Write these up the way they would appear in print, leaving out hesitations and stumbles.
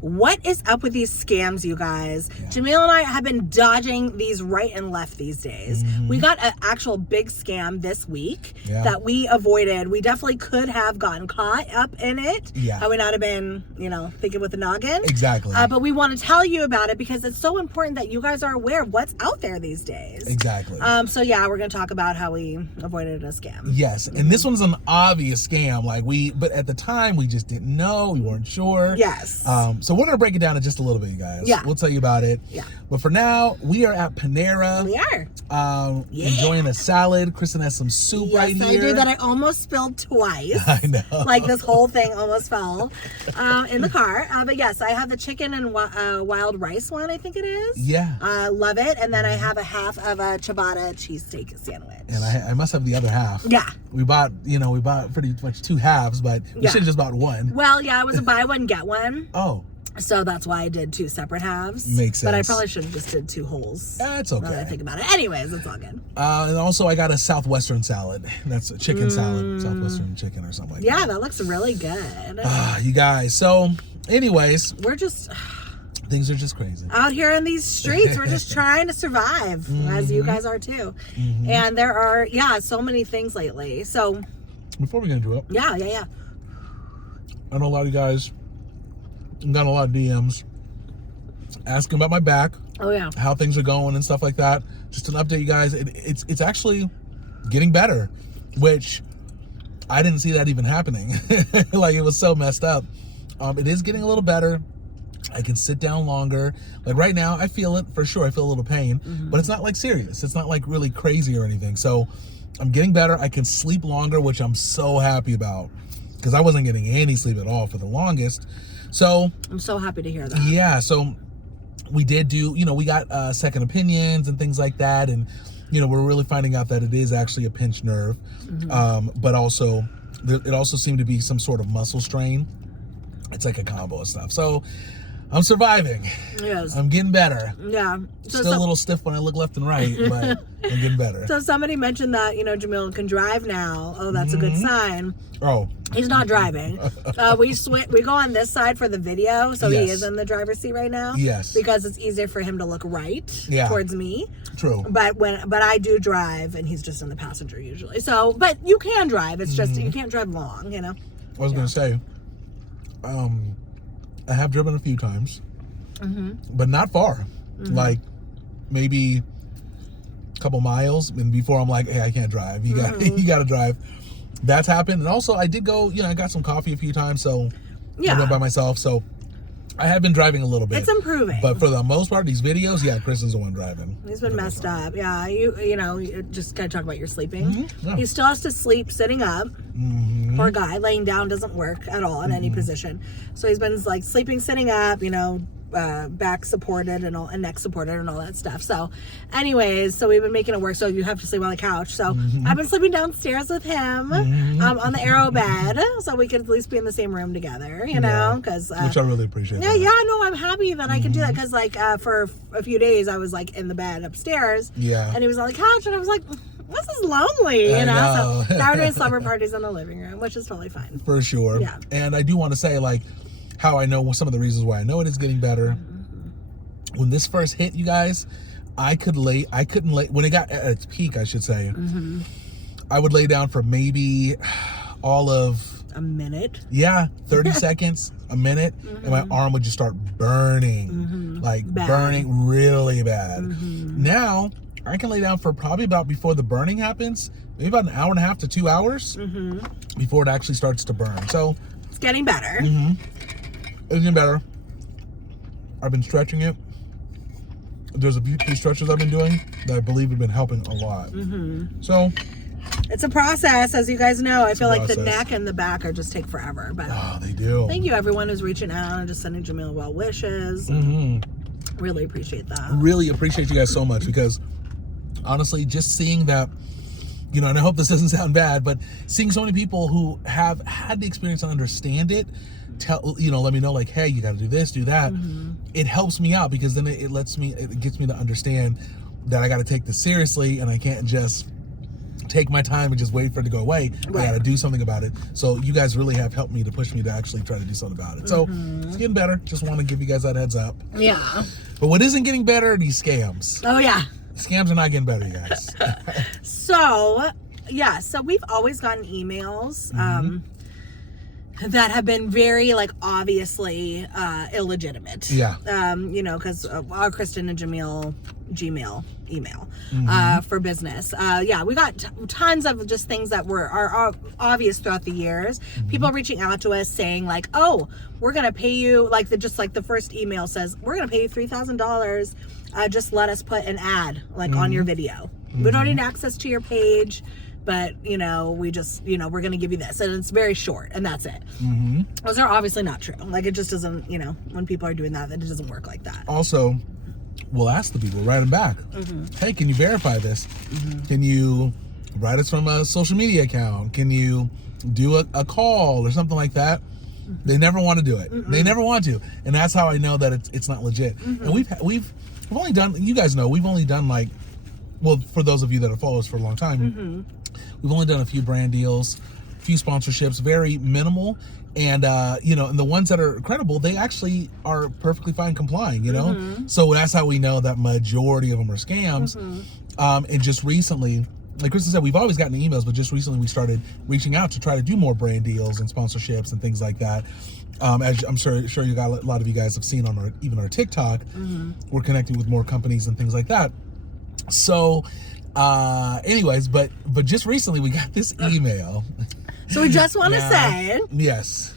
what is up with these scams, you guys? Yeah. Jamil and I have been dodging these right and left these days. We got an actual big scam this week that we avoided. We definitely could have gotten caught up in it. Had we not have been, thinking with the noggin. Exactly. But we want to tell you about it because it's so important that you guys are aware of what's out there these days. Exactly. So yeah, we're going to talk about how we avoided a scam. Yes. And this one's an obvious scam. But at the time we just didn't know. We weren't sure. Yes. So we're going to break it down in just a little bit, you guys. Yeah. We'll tell you about it. Yeah. But for now, we are at Panera. We are. Enjoying a salad. Kristen has some soup right here. Yes, I do. That I almost spilled twice. I know. Like this whole thing almost fell in the car. But yes, I have the chicken and wild rice one, I think it is. Yeah. Love it. And then I have a half of a ciabatta cheesesteak sandwich. And I must have the other half. Yeah. We bought pretty much 2 halves, but we should have just bought one. Well, yeah, it was a buy one, get one. Oh. So that's why I did 2 separate halves. Makes sense. But I probably should have just did 2 wholes. That's okay. Now that I think about it. Anyways, it's all good. And also I got a Southwestern salad. That's a chicken salad, Southwestern chicken or something like that. Yeah, that looks really good. You guys. So, anyways. We're just... Things are just crazy. Out here in these streets, we're just trying to survive, as you guys are too. And there are, so many things lately. So... Before we get into it. Yeah. I know a lot of you guys got a lot of DMs asking about my back. Oh yeah. How things are going and stuff like that. Just an update, you guys. It's actually getting better, which I didn't see that even happening. Like it was so messed up. It is getting a little better. I can sit down longer. Like right now, I feel it for sure. I feel a little pain, but it's not like serious. It's not like really crazy or anything. So I'm getting better. I can sleep longer, which I'm so happy about because I wasn't getting any sleep at all for the longest. So I'm so happy to hear that. Yeah. So we did do, we got second opinions and things like that. And, we're really finding out that it is actually a pinched nerve. But also, it also seemed to be some sort of muscle strain. It's like a combo of stuff. So I'm surviving. Yes. I'm getting better. Yeah. Still a little stiff when I look left and right, but I'm getting better. So somebody mentioned that, Jamil can drive now. Oh, that's a good sign. Oh. He's not driving. We go on this side for the video, so he is in the driver's seat right now. Yes. Because it's easier for him to look right towards me. True. But I do drive, and he's just in the passenger usually. So, but you can drive. It's just you can't drive long, I was going to say, I have driven a few times, but not far. Like maybe a couple miles, and before I'm like, hey, I can't drive. You got to drive. That's happened. And also I did go, I got some coffee a few times, so I went by myself. So I have been driving a little bit. It's improving. But for the most part, these videos, Kristen's the one driving. He's been messed up. Yeah, you just gotta talk about your sleeping. Yeah. He still has to sleep sitting up. Poor guy, laying down doesn't work at all in any position. So he's been like sleeping sitting up, back supported and neck supported and all that stuff. So anyways, we've been making it work. So you have to sleep on the couch. So I've been sleeping downstairs with him on the aero bed, so we could at least be in the same room together, because which I really appreciate. No, I'm happy that I can do that because for a few days I was like in the bed upstairs, and he was on the couch, and I was like, this is lonely, So now we're doing slumber parties in the living room, which is totally fine. For sure. Yeah. And I do want to say, how I know some of the reasons why I know it is getting better. When this first hit, you guys, I couldn't lay, when it got at its peak, I should say, I would lay down for maybe all of a minute. 30 seconds, a minute, and my arm would just start burning, burning really bad. Now, I can lay down for probably about, before the burning happens, maybe about an hour and a half to 2 hours before it actually starts to burn. So it's getting better. It's getting better. I've been stretching it. There's a few stretches I've been doing that I believe have been helping a lot. So it's a process, as you guys know. I feel like the neck and the back just take forever. But they do. Thank you everyone who's reaching out and just sending Jamil well wishes. Really appreciate that. Really appreciate you guys so much, because honestly, just seeing that, and I hope this doesn't sound bad, but seeing so many people who have had the experience and understand it, let me know, like, hey, you got to do this, do that. It helps me out, because then it gets me to understand that I got to take this seriously, and I can't just take my time and just wait for it to go away. Right. I got to do something about it. So you guys really have helped me to push me to actually try to do something about it. So it's getting better. Just want to give you guys that heads up. Yeah. But what isn't getting better are these scams. Oh, yeah. Scams are not getting better, you guys. So we've always gotten emails that have been very, like, obviously illegitimate. Yeah. Because our Kristen and Jamil Gmail email for business. We got tons of just things that are obvious throughout the years. People reaching out to us saying, like, oh, we're going to pay you, like, the first email says, we're going to pay you $3,000. Just let us put an ad, like, on your video. We don't need access to your page, but, we just, we're going to give you this. And it's very short, and that's it. Those are obviously not true. Like, it just doesn't, when people are doing that, it doesn't work like that. Also, we'll ask the people, write them back. Hey, can you verify this? Can you write us from a social media account? Can you do a call or something like that? They never want to do it. They never want to. And that's how I know that it's not legit. And we've only done, you guys know, we've only done, like, well, for those of you that have followed us for a long time, we've only done a few brand deals, a few sponsorships, very minimal. And, and the ones that are credible, they actually are perfectly fine complying, So that's how we know that majority of them are scams. And just recently, like Kristen said, we've always gotten emails, but just recently we started reaching out to try to do more brand deals and sponsorships and things like that. As I'm sure you got a lot of you guys have seen on our TikTok, we're connecting with more companies and things like that. So, anyways, but just recently we got this email. So we just want to say, yes,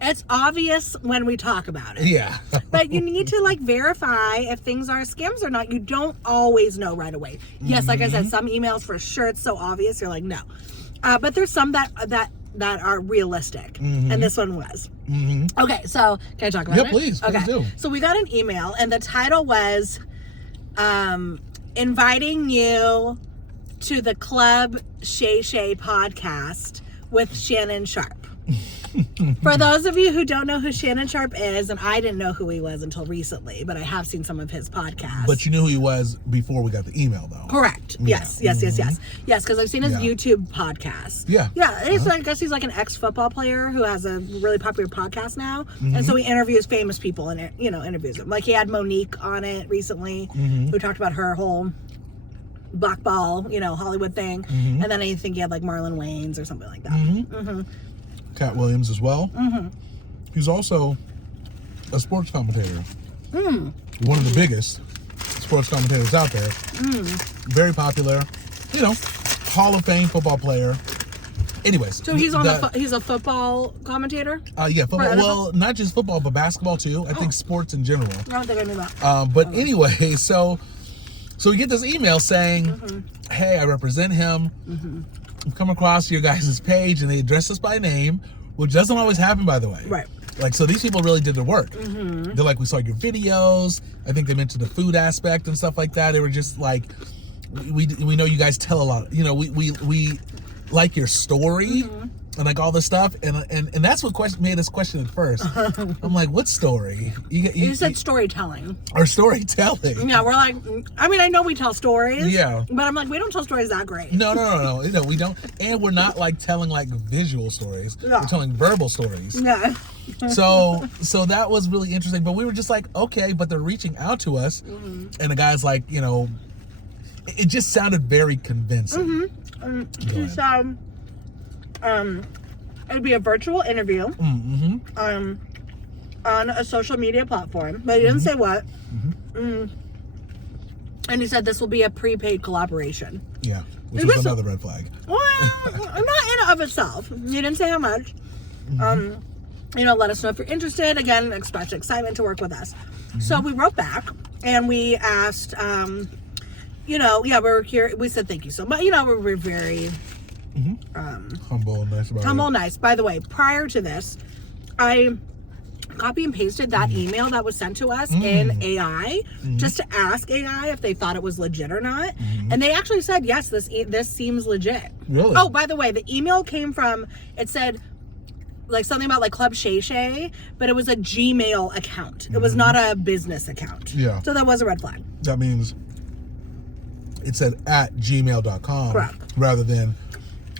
it's obvious when we talk about it. Yeah. But you need to, like, verify if things are scams or not. You don't always know right away. Yes, like I said, some emails for sure it's so obvious you're like, no. But there's some that are realistic, and this one was. Okay, so can I talk about it? Yeah, please do. So we got an email, and the title was inviting you to the Club Shay Shay podcast with Shannon Sharp. For those of you who don't know who Shannon Sharp is, and I didn't know who he was until recently, but I have seen some of his podcasts. But you knew who he was before we got the email, though. Correct. Yeah. Yes, because I've seen his YouTube podcast. Yeah. I guess he's like an ex-football player who has a really popular podcast now. And so he interviews famous people and, interviews them. Like, he had Monique on it recently, who talked about her whole blackball, Hollywood thing. And then I think he had, like, Marlon Wayans or something like that. Cat Williams as well. He's also a sports commentator. One of the biggest sports commentators out there. Very popular. Hall of Fame football player. Anyways. So he's he's a football commentator? Yeah, football. Well, not just football, but basketball too. I think sports in general. I don't think I knew that. But anyway, so we get this email saying, hey, I represent him. Come across your guys' page, and they address us by name, which doesn't always happen, by the way. Right. Like, so these people really did their work. They're like, we saw your videos. I think they mentioned the food aspect and stuff like that. They were just like, we know you guys tell a lot. We like your story and like all this stuff, and that's what made us question at first. I'm like, what story? You said storytelling. Or storytelling. Yeah, we're like, I know we tell stories. Yeah. But I'm like, we don't tell stories that great. No, we don't. And we're not like telling like visual stories. No. We're telling verbal stories. Yeah. So that was really interesting. But we were just like, okay, but they're reaching out to us, and the guy's like, it just sounded very convincing. He said, it'd be a virtual interview on a social media platform, but he didn't say what. And he said this will be a prepaid collaboration. Yeah, which was another red flag. Well, not in and of itself. He didn't say how much. Let us know if you're interested. Again, express excitement to work with us. So we wrote back and we asked, we were here. We said thank you so much. We were very humble and nice about it. Humble and nice. By the way, prior to this, I copy and pasted that email that was sent to us in AI just to ask AI if they thought it was legit or not. And they actually said, yes, this seems legit. Really? Oh, by the way, the email came from, it said like something about like Club Shay Shay, but it was a Gmail account. It was not a business account. Yeah. So that was a red flag. That means it said at gmail.com. Correct. Rather than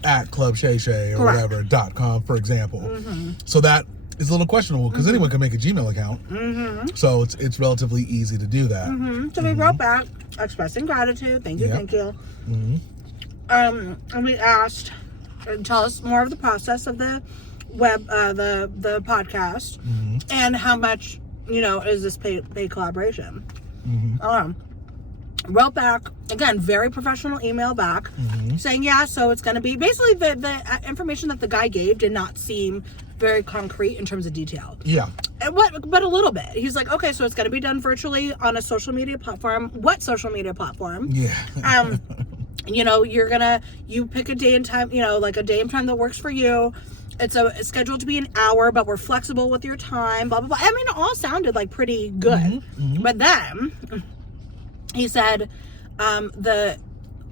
at Club Shay Shay or Correct. whatever .com, for example. So that is a little questionable because anyone can make a Gmail account. So it's relatively easy to do that. So we wrote back expressing gratitude. Thank you, thank you. And we asked, tell us more of the process of the web, the podcast, and how much, is this paid collaboration. Wrote back, again, very professional email back, saying, yeah, so it's going to be, basically the information that the guy gave did not seem very concrete in terms of detail. Yeah. But a little bit. He's like, okay, so it's going to be done virtually on a social media platform. What social media platform? Yeah. You pick a day and time, like a day and time that works for you. It's scheduled to be an hour, but we're flexible with your time, blah, blah, blah. I mean, it all sounded like pretty good. But then he said,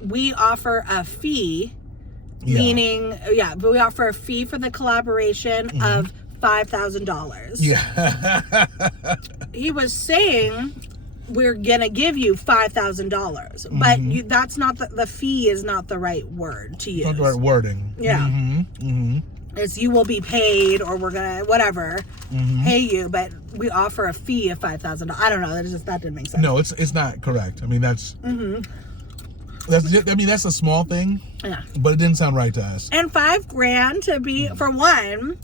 we offer a fee, meaning, but we offer a fee for the collaboration of $5,000. Yeah. He was saying, we're gonna give you $5,000, but that's not the fee is not the right word to use. Not the right wording. Yeah. It's you will be paid, or we're gonna whatever pay you, but we offer a fee of $5,000. I don't know. That didn't make sense. No, it's not correct. I mean that's that's a small thing. Yeah. But it didn't sound right to us. And $5,000 to be, for one,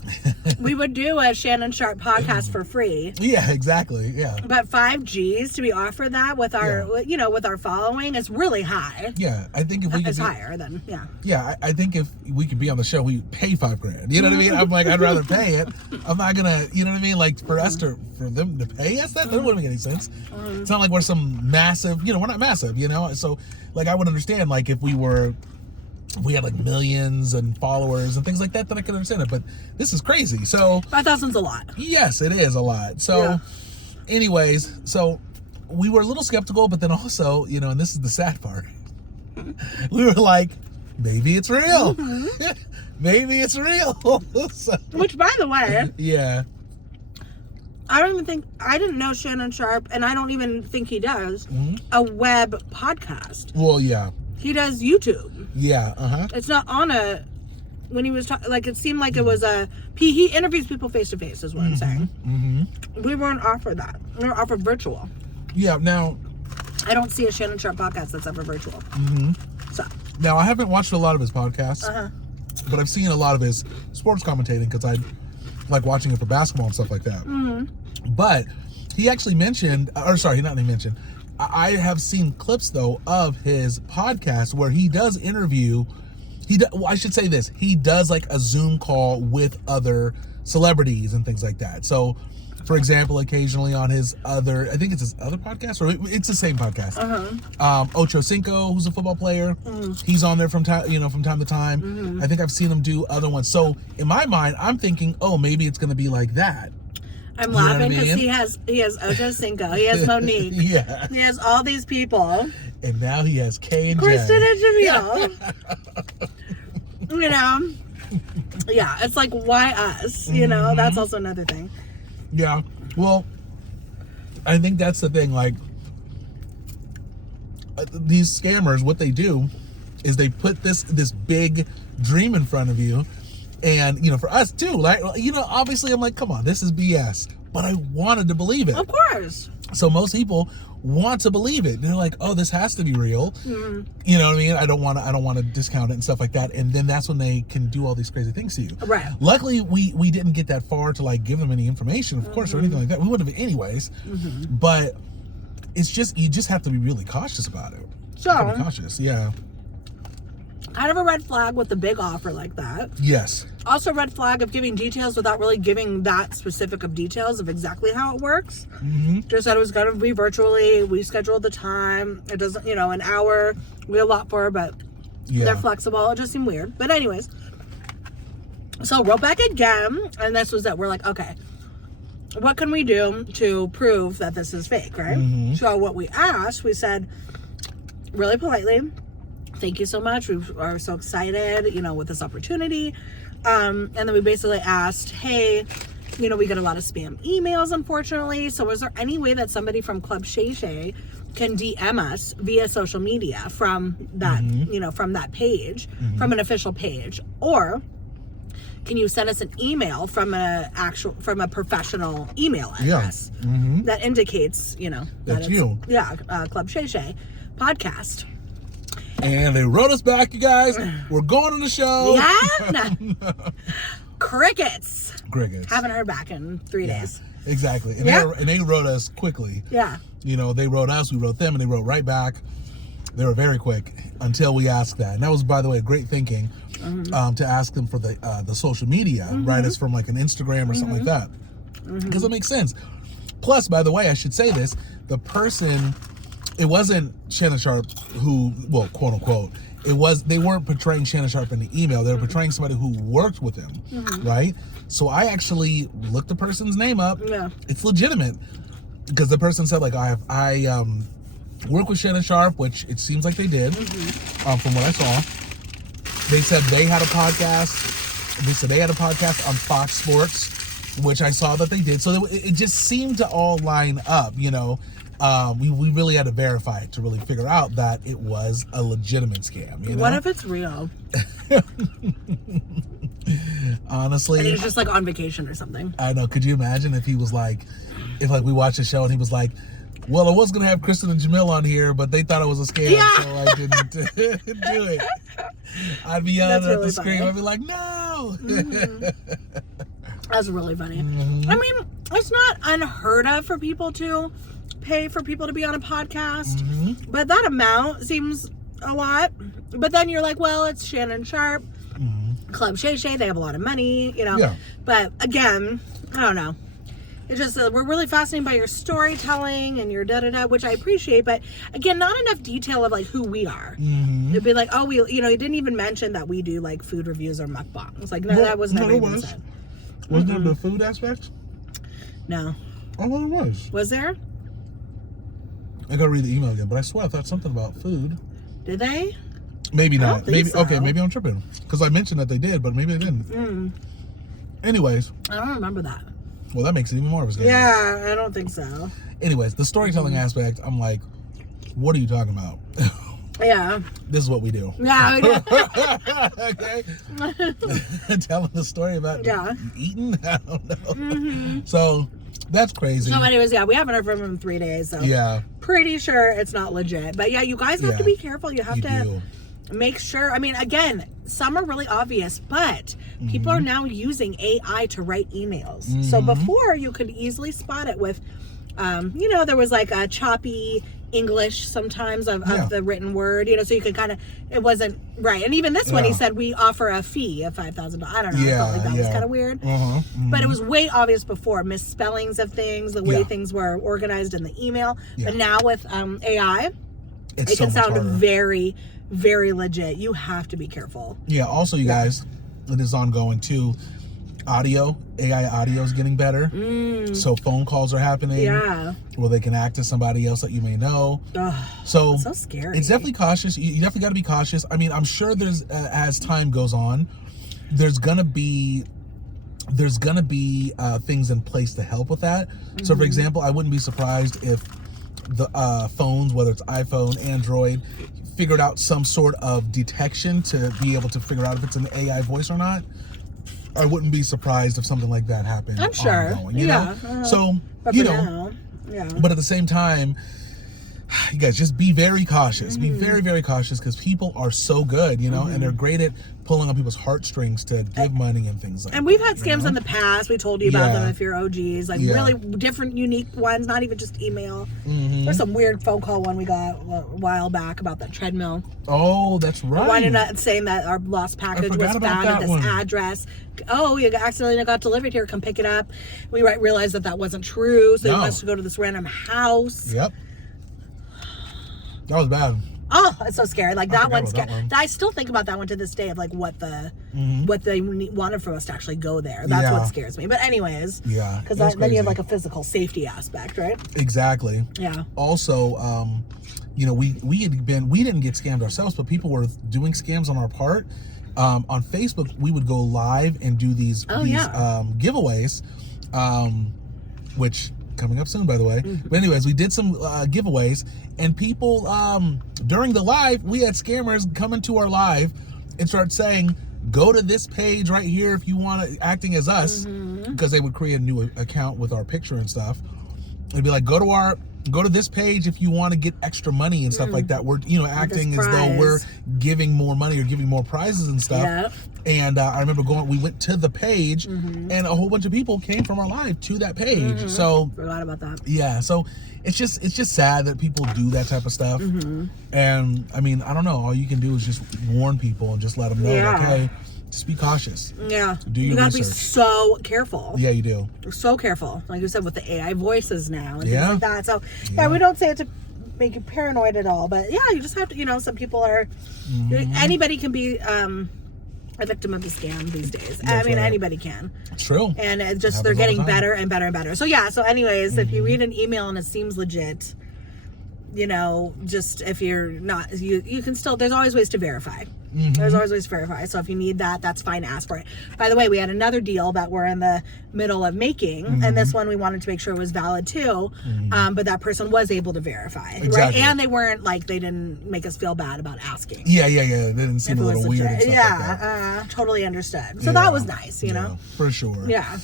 we would do a Shannon Sharp podcast for free. Yeah, exactly. Yeah. But $5,000 to be offered that with our, with our following is really high. Yeah, I think if we could it's higher than, Yeah, I think if we could be on the show, we pay $5,000. You know what I mean? I'm like, I'd rather pay it. I'm not gonna, you know what I mean? Like for them to pay us that wouldn't make any sense. It's not like we're some massive, we're not massive, So like I would understand like if we had like millions and followers and things like that, then I could understand it. But this is crazy. So 5,000's a lot. Yes, it is a lot. So anyways, so we were a little skeptical, but then also, and this is the sad part. We were like, maybe it's real. Maybe it's real. So, which, by the way, yeah. I didn't know Shannon Sharp, and I don't even think he does, a web podcast. Well, yeah. He does YouTube. Yeah, It's not on when he was talking, like, it seemed like it was he interviews people face to face, is what I'm saying. We weren't offered that. We were offered virtual. Yeah, now. I don't see a Shannon Sharp podcast that's ever virtual. So. Now, I haven't watched a lot of his podcasts, but I've seen a lot of his sports commentating because I like watching it for basketball and stuff like that. But he actually mentioned, or sorry, not even mentioned, I have seen clips though of his podcast where he does interview. I should say this: he does like a Zoom call with other celebrities and things like that. So, for example, occasionally on his other, I think it's his other podcast, or it's the same podcast. Ocho Cinco, who's a football player, he's on there from time to time. I think I've seen him do other ones. So in my mind, I'm thinking, oh, maybe it's going to be like that. I'm laughing because he has Ocho Cinco, he has Monique, he has all these people, and now he has K&J, Kristen and Jamil. It's like, why us? That's also another thing. Yeah, well, I think that's the thing. Like these scammers, what they do is they put this big dream in front of you. And, for us too, like, obviously I'm like, come on, this is BS. But I wanted to believe it. Of course. So most people want to believe it. They're like, oh, this has to be real. You know what I mean? I don't want to discount it and stuff like that. And then that's when they can do all these crazy things to you. Right. Luckily, we didn't get that far to like give them any information, of course, or anything like that. We would have anyways. But it's just, you just have to be really cautious about it. So, cautious, yeah. Kind of a red flag with the big offer like that. Yes. Also red flag of giving details without really giving that specific of details of exactly how it works. Just said it was going to be virtually. We scheduled the time. It doesn't, an hour we allot for, but they're flexible. It just seemed weird. But anyways, so wrote back again, and this was that we're like, okay, what can we do to prove that this is fake, right? So what we asked, we said really politely, thank you so much. We are so excited, with this opportunity. And then we basically asked, hey, we get a lot of spam emails, unfortunately. So is there any way that somebody from Club Shay Shay can DM us via social media from that, from that page, from an official page, or can you send us an email from a professional email address that indicates, that That's it's you. Yeah, Club Shay Shay podcast. And they wrote us back, you guys. We're going on the show. Yeah. Crickets. Haven't heard back in 3 days. Exactly. And, they wrote us quickly. Yeah. They wrote us, we wrote them, and they wrote right back. They were very quick until we asked that. And that was, by the way, great thinking to ask them for the social media, write us from like an Instagram or something like that. Because it makes sense. Plus, by the way, I should say this, the person, it wasn't Shannon Sharp who, well, quote unquote, they weren't portraying Shannon Sharp in the email. They were portraying somebody who worked with him, right? So I actually looked the person's name up. Yeah. It's legitimate because the person said, like, I work with Shannon Sharp, which it seems like they did, from what I saw. They said they had a podcast. They said they had a podcast on Fox Sports, which I saw that they did. So it just seemed to all line up, We really had to verify it to really figure out that it was a legitimate scam. What if it's real? Honestly, and he's just like on vacation or something. I know. Could you imagine if he was like, if we watched the show and he was like, well, I was gonna have Kristen and Jamil on here, but they thought it was a scam, so I didn't do it. I'd be yelling at the screen. I'd be like, no. That's really funny. I mean, it's not unheard of for people to pay for people to be on a podcast, but that amount seems a lot. But then you're like, well, it's Shannon Sharp, Club Shay Shay, they have a lot of money, Yeah. But again, I don't know. It's just, we're really fascinated by your storytelling and your da-da-da, which I appreciate, but again, not enough detail of like who we are. It'd be like, oh, you didn't even mention that we do like food reviews or mukbangs. Like, no, that was never even said. Wasn't there the food aspect? No. I thought it was. Was there? I gotta read the email again, but I swear I thought something about food. Did they? Maybe I not. don't think Maybe so. Okay, maybe I'm tripping. Because I mentioned that they did, but maybe they didn't. Anyways. I don't remember that. Well, that makes it even more of a scam. Yeah, I don't think so. Anyways, the storytelling aspect, I'm like, what are you talking about? Yeah. This is what we do. Yeah, we do. Okay. Telling the story about eating? I don't know. So, that's crazy. So anyways, we haven't heard from him in 3 days, so pretty sure it's not legit. But yeah, you guys have to be careful. You have to make sure. I mean, again, some are really obvious, but people are now using AI to write emails. So before, you could easily spot it with, there was like a choppy English sometimes of the written word, so you could kind of, it wasn't right. And even this one, he said, we offer a fee of $5,000. I don't know. I felt like that was kind of weird. But it was way obvious before, misspellings of things, the way things were organized in the email. But now with AI, it can sound very, very legit. You have to be careful. Yeah. Also, you guys, it is ongoing too. AI audio is getting better. So phone calls are happening. Yeah. Where they can act as somebody else that you may know. So it's so scary. It's definitely cautious. You definitely got to be cautious. I mean, I'm sure there's as time goes on, there's gonna be things in place to help with that. So for example, I wouldn't be surprised if the phones, whether it's iPhone, Android, figured out some sort of detection to be able to figure out if it's an AI voice or not. I wouldn't be surprised if something like that happened. I'm sure. Ongoing, you know? So, but at the same time, you guys just be very cautious. Be very, very cautious because people are so good, and they're great at pulling on people's heartstrings to give money and things like that. And we've had scams in the past. We told you about them if you're OGs, like really different, unique ones, not even just email. There's some weird phone call one we got a while back about that treadmill. Oh, that's right. One saying that our lost package was found at this address. Oh, you accidentally got delivered here. Come pick it up. We realized that wasn't true. So you must to go to this random house. Yep. That was bad. Oh, it's so scary. Like that one's scary. I still think about that one to this day of like what they wanted from us to actually go there. That's what scares me. But anyways, because then you have like a physical safety aspect, right? Exactly. Yeah. Also, we didn't get scammed ourselves, but people were doing scams on our part. On Facebook, we would go live and do these giveaways, which coming up soon, by the way. But anyways, we did some giveaways, and people during the live, we had scammers come into our live and start saying, go to this page right here if you want to, acting as us, because they would create a new account with our picture and stuff. It'd be like, go to this page if you want to get extra money and stuff like that. We're, you know, acting as though we're giving more money or giving more prizes and stuff. Yep. And I remember we went to the page, and a whole bunch of people came from our live to that page. So forgot about that. Yeah, so it's just sad that people do that type of stuff. And I mean, I don't know. All you can do is just warn people and just let them know, like, hey, just be cautious. Yeah. Do your you gotta research. be so careful. Yeah, you do. So careful. Like you said, with the AI voices now and things like that. So Yeah. we don't say it to make you paranoid at all, but yeah, you just have to, you know, some people are, anybody can be a victim of the scam these days. I mean, anybody can. It's true. And it just, they're getting better and better and better. So yeah, so anyways, if you read an email and it seems legit, you know, just if you're not, you can still, there's always ways to verify. There's always ways to verify. So if you need that, that's fine. Ask for it. By the way, we had another deal that we're in the middle of making, and this one we wanted to make sure was valid too. But that person was able to verify, right? And they weren't like, they didn't make us feel bad about asking. Yeah. It didn't seem a little weird and stuff like that. Totally understood. So that was nice, you know? For sure. Yeah.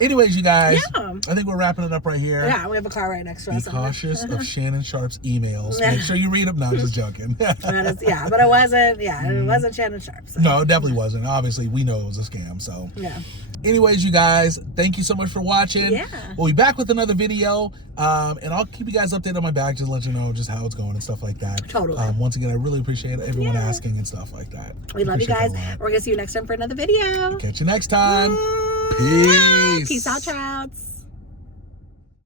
Anyways, you guys, I think we're wrapping it up right here. Yeah, we have a car right next to us. Be cautious of Shannon Sharp's emails. Make sure you read them. No, I'm just joking. But it wasn't, it wasn't Shannon Sharp. So. No, it definitely wasn't. Obviously, we know it was a scam, so. Yeah. Anyways, you guys, thank you so much for watching. Yeah. We'll be back with another video, and I'll keep you guys updated on my bag, just let you know just how it's going and stuff like that. Totally. Once again, I really appreciate everyone asking and stuff like that. We love you guys. We're going to see you next time for another video. Catch you next time. Bye. Peace. Peace out, trouts.